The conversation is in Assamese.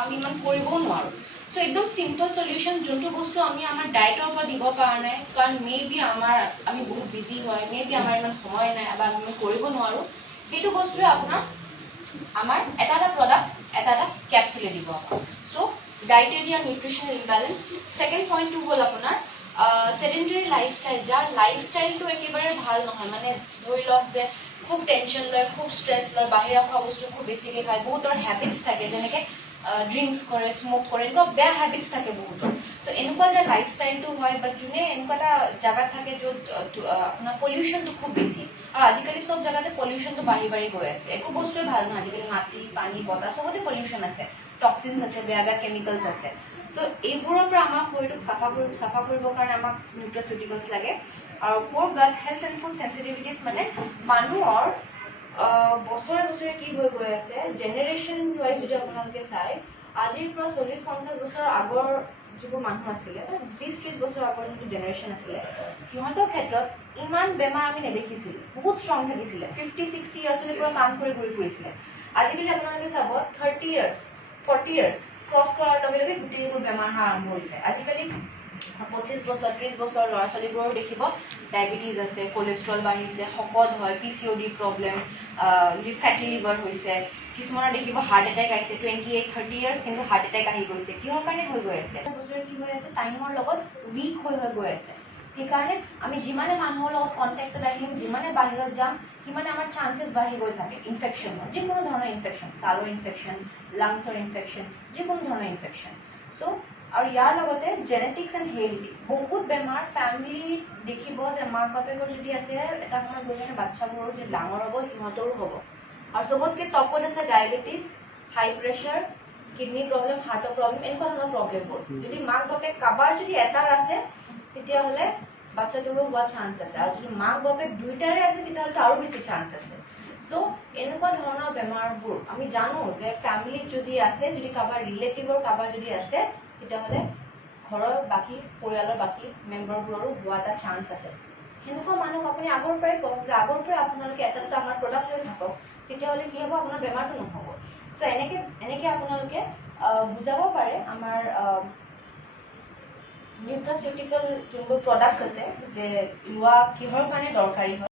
আমি ইমান কৰিবও নোৱাৰো সো একদম সিম্পল সলিউশন যোনটো বস্তু আমি আমাৰ ডায়েটৰ পৰা দিব পৰা নাই কাৰণ মেবি আমি বহুত বিজি হয় মেবি আমাৰ ইমান সময় নাই বা আমি কৰিব নোৱাৰো সেইটো বস্তুৱে আপোনাৰ আমাৰ এটা প্ৰডাক্ট এটা ক্যাপসুলে দিব so dietary or nutritional imbalance second পয়েন্টটো হল আপোনাৰ সেডেন্টাৰি লাইফস্টাইল যাৰ লাইফস্টাইলটো একেবাৰে ভাল নহয় মানে ধৰি লওক যে খুব টেনশন লয় খুব স্ট্ৰেস লয় বাহিৰা খোৱা বস্তু খুব বেছিকৈ খায় বহুতৰ হেবিটছ থাকে যেনেকৈ ড্ৰিংকস কৰে স্মোক কৰে এনেকুৱা বেয়া হেবিটছ থাকে বহুতৰ সো এনেকুৱা যে লাইফস্টাইলটো হয় বা যোনে এনেকুৱা এটা জাগাত থাকে য'ত আপোনাৰ পলিউশ্যনটো খুব বেছি আৰু আজিকালি চব জাগাতে পলিউশ্যনটো বাঢ়ি গৈ আছে একো বস্তুৱে ভাল নহয় আজিকালি মাটি পানী বতাহ চবতে পলিউশ্যন আছে টক্সিনছ আছে বেয়া কেমিকেলছ আছে সো এইবোৰৰ পৰা আমাৰ শৰীৰটোক চাফা কৰিবৰ কাৰণে আমাক নিউট্ৰাচিউটিকেলছ লাগে আৰু for gut health and food sensitivities মানে মানুহৰ বছৰে কি হৈ গৈ আছে জেনেৰেশ্যন ৱাইজ যদি আপোনালোকে চাই আজিৰ পৰা 40-50 বছৰ আগৰ যিবোৰ মানুহ আছিলে 20-30 বছৰ আগৰ যোনটো জেনেৰেশ্যন আছিলে সিহঁতৰ ক্ষেত্ৰত ইমান বেমাৰ আমি নেদেখিছিলোঁ বহুত ষ্ট্ৰং থাকিছিলে 50-60 ইয়াৰ্ছলৈ পৰা কাম কৰি ঘূৰি ফুৰিছিলে আজিকালি আপোনালোকে চাব 30 ইয়াৰ্ছ 40 ইয়াৰ্ছ ক্ৰছ কৰাৰ লগে লগে গোটেইবোৰ বেমাৰ আৰম্ভ হৈছে আজিকালি 25 বছৰ 30 বছৰ ল'ৰা ছোৱালীবোৰো দেখিব ডায়েবেটিছ আছে কোলেষ্ট্ৰল বাঢ়িছে শকত হয় PCOD প্ৰব্লেম ফেটি লিভাৰ হৈছে কিছুমানৰ দেখিব হাৰ্ট এটেক আহিছে 28-30 ইয়াৰ্ছ কিন্তু হাৰ্ট এটেক আহি গৈছে কিহৰ কাৰণে হৈ গৈ আছে বছৰে কি হৈ আছে টাইমৰ লগত উইক হৈ গৈ আছে সেইকাৰণে আমি যিমানে মানুহৰ লগত কণ্টেক্টত আহিম যিমানে বাহিৰত যাম সিমানে আমাৰ চান্সেছ বাঢ়ি গৈ থাকে ইনফেকশ্যনৰ যিকোনো ধৰণৰ ইনফেকশ্যন ছালৰ ইনফেকশ্যন লাংছৰ ইনফেকশ্যন যিকোনো ধৰণৰ ইনফেকশ্যন সো আৰু ইয়াৰ লগতে জেনেটিক্স এণ্ড হেৰিডিটি বহুত বেমাৰ ফেমিলি দেখিব যে মাক বাপেকৰ যদি আছে এটা সময়ত গৈ কিনে বাচ্চাবোৰৰ যে ডাঙৰ হ'ব সিহঁতৰো হ'ব আৰু চবতকৈ টপত আছে ডায়েবেটিছ হাই প্ৰেছাৰ কিডনি প্ৰব্লেম হাৰ্টৰ প্ৰব্লেম এনেকুৱা ধৰণৰ প্ৰব্লেমবোৰ যদি মাক বাপেক কাৰোবাৰ যদি এটাৰ আছে তেতিয়াহ'লে বাচ্চাটোৰো হোৱা চান্স আছে আৰু যদি মাক বাপেক দুইটাৰে আছে তেতিয়াহ'লে আৰু বেছি চান্স আছে সো এনেকুৱা ধৰণৰ বেমাৰবোৰ আমি জানো যে ফেমিলিত যদি আছে যদি কাৰোবাৰ ৰিলেটিভৰ কাৰোবাৰ যদি আছে তেতিয়াহ'লে ঘৰৰ বাকী পৰিয়ালৰ বাকী মেম্বাৰবোৰৰো হোৱা এটা চান্স আছে সেনেকুৱা মানুহক আপুনি আগৰ পৰাই কওক যে আগৰ পৰাই আপোনালোকে এটা আমাৰ প্ৰডাক্ট লৈ থাকক তেতিয়াহ'লে কি হ'ব আপোনাৰ বেমাৰটো নহ'ব সো এনেকৈ আপোনালোকে বুজাব পাৰে আমাৰ নিউট্ৰাচিউটিকেল যোনবোৰ প্ৰডাক্টছ আছে যে লোৱা কিহৰ কাৰণে দৰকাৰী হয়